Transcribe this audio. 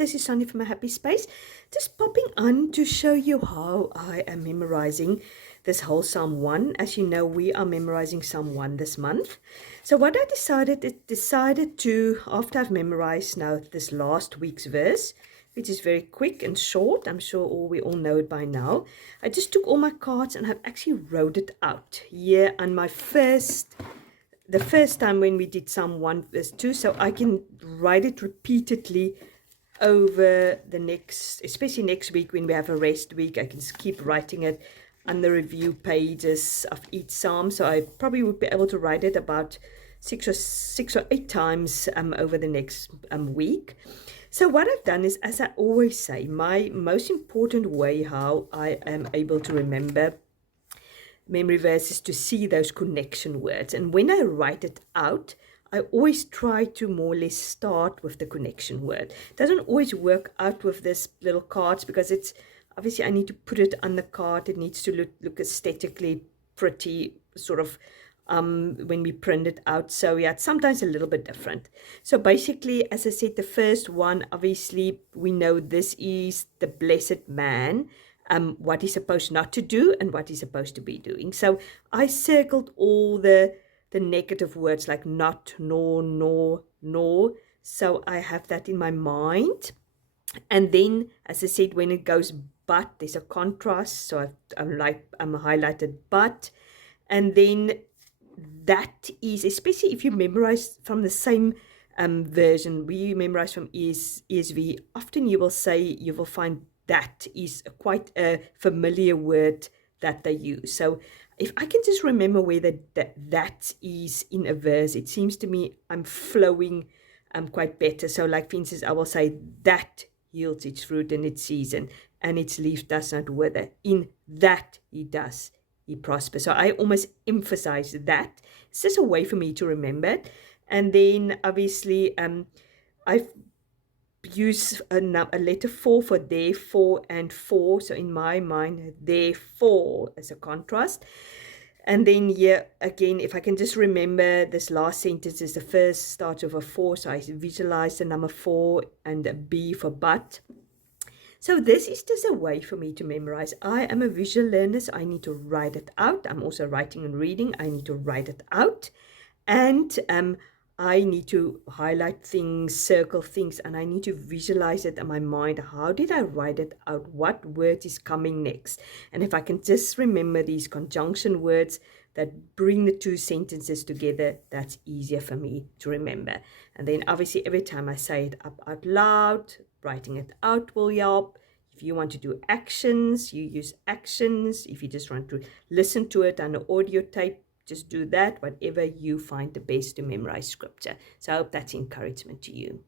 this is Sonny from A Happy Space. Just popping on to show you how I am memorizing this whole Psalm 1. As you know, we are memorizing Psalm 1 this month. So what I decided to, after I've memorized now this last week's verse, which is very quick and short, I'm sure we all know it by now, I just took all my cards and I've actually wrote it out here on my the first time when we did Psalm 1 verse 2, so I can write it repeatedly over the next, especially next week when we have a rest week. I can just keep writing it on the review pages of each psalm, so I probably would be able to write it about six or eight times over the next week. So what I've done is, as I always say, my most important way how I am able to remember memory verses to see those connection words. And when I write it out, I always try to more or less start with the connection word. It doesn't always work out with this little cards because it's obviously I need to put it on the card. It needs to look aesthetically pretty, sort of when we print it out. So yeah, it's sometimes a little bit different. So basically, as I said, the first one, obviously we know this is the blessed man. What he's supposed not to do and what he's supposed to be doing. So I circled all the negative words like not, nor. So I have that in my mind. And then, as I said, when it goes but, there's a contrast. So I'm highlighted but. And then that is, especially if you memorize from the same version, we memorize from ESV, often you will find that is quite a familiar word that they use. So if I can just remember where that is in a verse, it seems to me I'm flowing quite better. So like, for instance, I will say that yields its fruit in its season and its leaf does not wither. In that he prospers. So I almost emphasize that. It's just a way for me to remember it. And then obviously I've use a letter 4 for therefore and for. So in my mind, therefore as a contrast. And then here again, if I can just remember this last sentence is the first start of a 4. So I visualize the number 4 and a B for but. So this is just a way for me to memorize. I am a visual learner, so I need to write it out. I'm also writing and reading. I need to write it out. And I need to highlight things, circle things, and I need to visualize it in my mind. How did I write it out? What word is coming next? And if I can just remember these conjunction words that bring the two sentences together, that's easier for me to remember. And then obviously every time I say it up out loud, writing it out will help. If you want to do actions, you use actions. If you just want to listen to it on an audio tape, just do that, whatever you find the best to memorize scripture. So I hope that's encouragement to you.